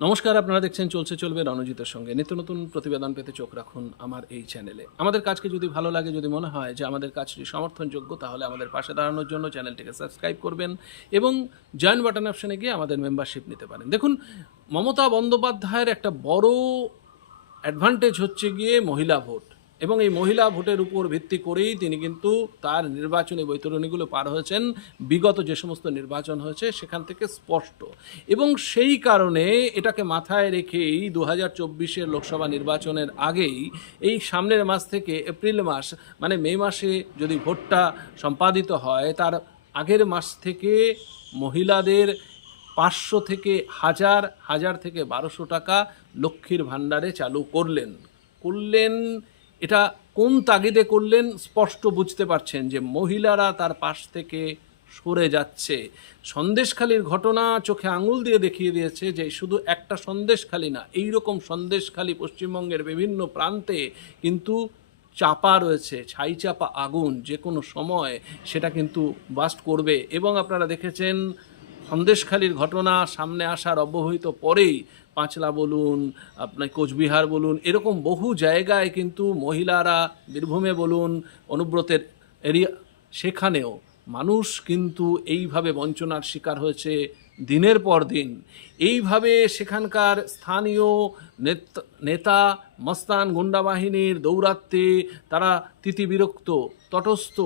নমস্কার, আপনারা দেখছেন চলছে চলবে রণজিতের সঙ্গে। নিত্য নতুন প্রতিবেদন পেতে চোখ রাখুন আমার এই চ্যানেলে। আমাদের কাজকে যদি ভালো লাগে, যদি মনে হয় যে আমাদের কাজটি সমর্থনযোগ্য, তাহলে আমাদের পাশে দাঁড়ানোর জন্য চ্যানেলটিকে সাবস্ক্রাইব করবেন এবং জয়েন বাটন অপশানে গিয়ে আমাদের মেম্বারশিপ নিতে পারেন। দেখুন, মমতা বন্দ্যোপাধ্যায়ের একটা বড় অ্যাডভান্টেজ হচ্ছে গিয়ে মহিলা ভোট, এবং এই মহিলা ভোটের উপর ভিত্তি করেই তিনি কিন্তু তার নির্বাচনী বৈতরণীগুলো পার হয়েছেন। বিগত যে সমস্ত নির্বাচন হয়েছে সেখান থেকে স্পষ্ট, এবং সেই কারণে এটাকে মাথায় রেখেই 2024-এর লোকসভা নির্বাচনের আগেই এই সামনের মাস থেকে এপ্রিল মাস, মানে মে মাসে যদি ভোটটা সম্পাদিত হয়, তার আগের মাস থেকে মহিলাদের 500 থেকে 1000 থেকে 1200 টাকা লক্ষ্মীর ভাণ্ডারে চালু করলেন। এটা কোন তাগিদে করলেন স্পষ্ট বুঝতে পারছেন যে মহিলারা তার পাশ থেকে সরে যাচ্ছে। সন্দেশখালির ঘটনা চোখে আঙুল দিয়ে দেখিয়ে দিয়েছে যে শুধু একটা সন্দেশখালি না, এই রকম সন্দেশখালি পশ্চিমবঙ্গের বিভিন্ন প্রান্তে কিন্তু চাপা রয়েছে, ছাই চাপা আগুন, যে কোনো সময় সেটা কিন্তু বাস্ট করবে। এবং আপনারা দেখেছেন সন্দেশখালির ঘটনা সামনে আসার অব্যবহিত পরেই পাঁচলা বলুন, আপনার কোচবিহার বলুন, এরকম বহু জায়গায় কিন্তু মহিলারা, বীরভূমে বলুন, অনুব্রতের এরিয়া, সেখানেও মানুষ কিন্তু এইভাবে বঞ্চনার শিকার হয়েছে দিনের পর দিন। এইভাবে সেখানকার স্থানীয় নেতা মস্তান গুন্ডা বাহিনীর দৌরাত্ম্যে তারা তিতিবিরক্ত, তটস্থ,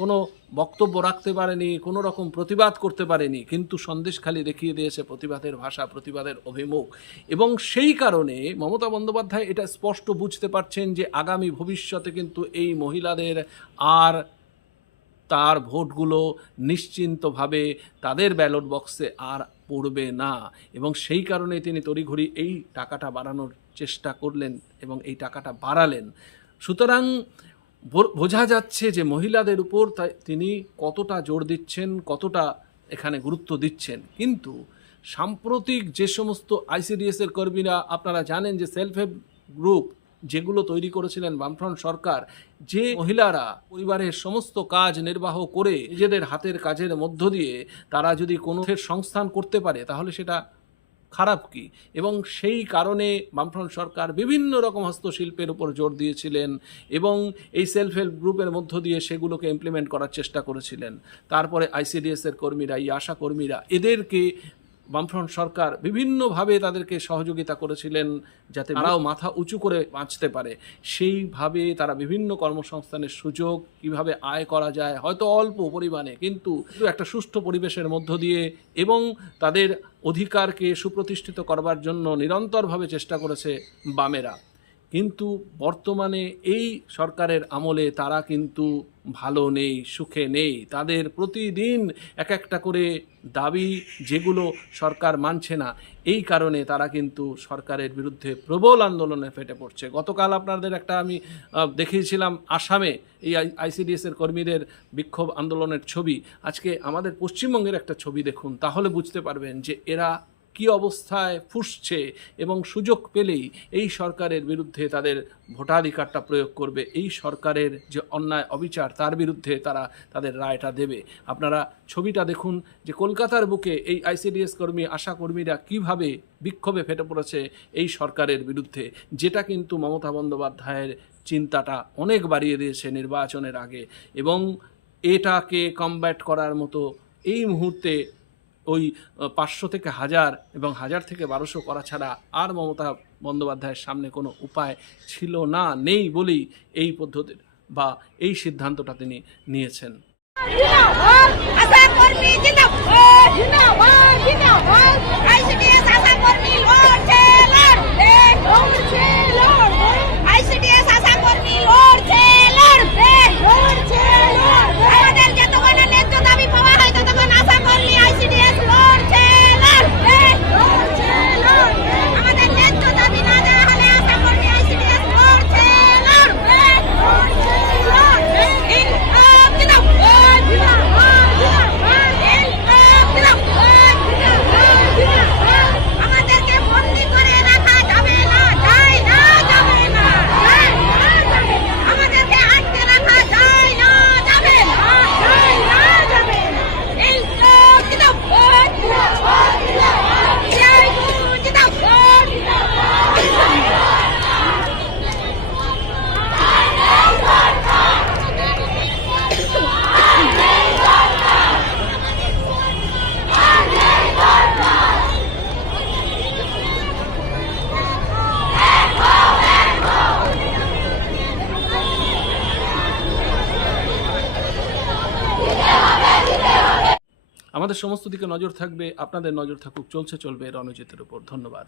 কোনো বক্তব্য রাখতে পারেনি, কোনো রকম প্রতিবাদ করতে পারেনি, কিন্তু সন্দেশখালি দেখিয়ে দিয়েছে প্রতিবাদের ভাষা, প্রতিবাদের অভিমুখ। এবং সেই কারণে মমতা বন্দ্যোপাধ্যায় এটা স্পষ্ট বুঝতে পারছেন যে আগামী ভবিষ্যতে কিন্তু এই মহিলাদের আর তার ভোটগুলো নিশ্চিন্তভাবে তাদের ব্যালট বক্সে আর পড়বে না, এবং সেই কারণে তিনি তড়িঘড়ি এই টাকাটা বাড়ানোর চেষ্টা করলেন এবং এই টাকাটা বাড়ালেন। সুতরাং বোঝা যাচ্ছে যে মহিলাদের উপর তিনি কতটা জোর দিচ্ছেন, কতটা এখানে গুরুত্ব দিচ্ছেন। কিন্তু সাম্প্রতিক যে সমস্ত আইসিডিএসের কর্মীরা, আপনারা জানেন যে সেলফ হেল্প গ্রুপ যেগুলো তৈরি করেছিলেন বামফ্রন্ট সরকার, যে মহিলারা পরিবারের সমস্ত কাজ নির্বাহ করে নিজেদের হাতের কাজের মধ্য দিয়ে তারা যদি কোনো সংস্থান করতে পারে, তাহলে সেটা খারাপ কি? এবং সেই কারণে বামফ্রন্ট সরকার বিভিন্ন রকম হস্তশিল্পের উপর জোর দিয়েছিলেন এবং এই সেলফ হেল্প গ্রুপের মধ্য দিয়ে সেগুলোকে ইমপ্লিমেন্ট করার চেষ্টা করেছিলেন। তারপরে আইসিডিএসের কর্মীরা, এই আশা কর্মীরা, এদেরকে বামফ্রন্ট সরকার বিভিন্নভাবে তাদেরকে সহযোগিতা করেছিলেন যাতে তারাও মাথা উঁচু করে বাঁচতে পারে। সেইভাবে তারা বিভিন্ন কর্মসংস্থানের সুযোগ, কিভাবে আয় করা যায়, হয়তো অল্প পরিমাণে, কিন্তু একটা সুষ্ঠু পরিবেশের মধ্য দিয়ে এবং তাদের অধিকারকে সুপ্রতিষ্ঠিত করবার জন্য নিরন্তরভাবে চেষ্টা করেছে বামেরা। কিন্তু বর্তমানে এই সরকারের আমলে তারা কিন্তু ভালো নেই, সুখে নেই। তাদের প্রতিদিন এক একটা করে দাবি, যেগুলো সরকার মানছে না, এই কারণে তারা কিন্তু সরকারের বিরুদ্ধে প্রবল আন্দোলনে ফেটে পড়ছে। গতকাল আপনাদের একটা আমি দেখিয়েছিলাম আসামে এই আইসিডিএসের কর্মীদের বিক্ষোভ আন্দোলনের ছবি। আজকে আমাদের পশ্চিমবঙ্গের একটা ছবি দেখুন, তাহলে বুঝতে পারবেন যে এরা কি অবস্থায় ফুঁসছে এবং সুযোগ পেলেই এই সরকারের বিরুদ্ধে তাদের ভোটাধিকারটা প্রয়োগ করবে। এই সরকারের যে অন্যায় অবিচার, তার বিরুদ্ধে তারা তাদের রায়টা দেবে। আপনারা ছবিটা দেখুন যে কলকাতার বুকে এই আইসিডিএস কর্মী, আশা কর্মীরা কীভাবে বিক্ষোভে ফেটে পড়েছে এই সরকারের বিরুদ্ধে, যেটা কিন্তু মমতা বন্দ্যোপাধ্যায়ের চিন্তাটা অনেক বাড়িয়ে দিয়েছে নির্বাচনের আগে। এবং এটাকে কমব্যাট করার মতো এই মুহূর্তে ওই 500 থেকে 1000 এবং 1000 থেকে 1200 করা ছাড়া আর মমতা বন্দ্যোপাধ্যায়ের সামনে কোনো উপায় ছিল না, নেই বলেই এই পদ্ধতি বা এই সিদ্ধান্তটা তিনি নিয়েছেন। আমাদের সমস্ত দিকে নজর থাকবে, আপনাদের নজর থাকুক চলছে চলবে রণজিতের উপর। ধন্যবাদ।